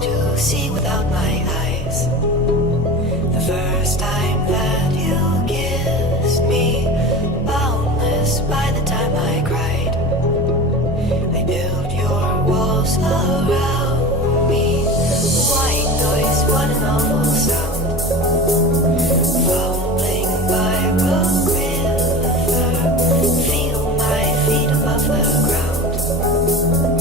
to see without my eyes. The first time that you kissed me, boundless by the time I cried. I built your walls around me. White noise, what an awful sound. Fumbling by Rock River, feel my feet above the ground.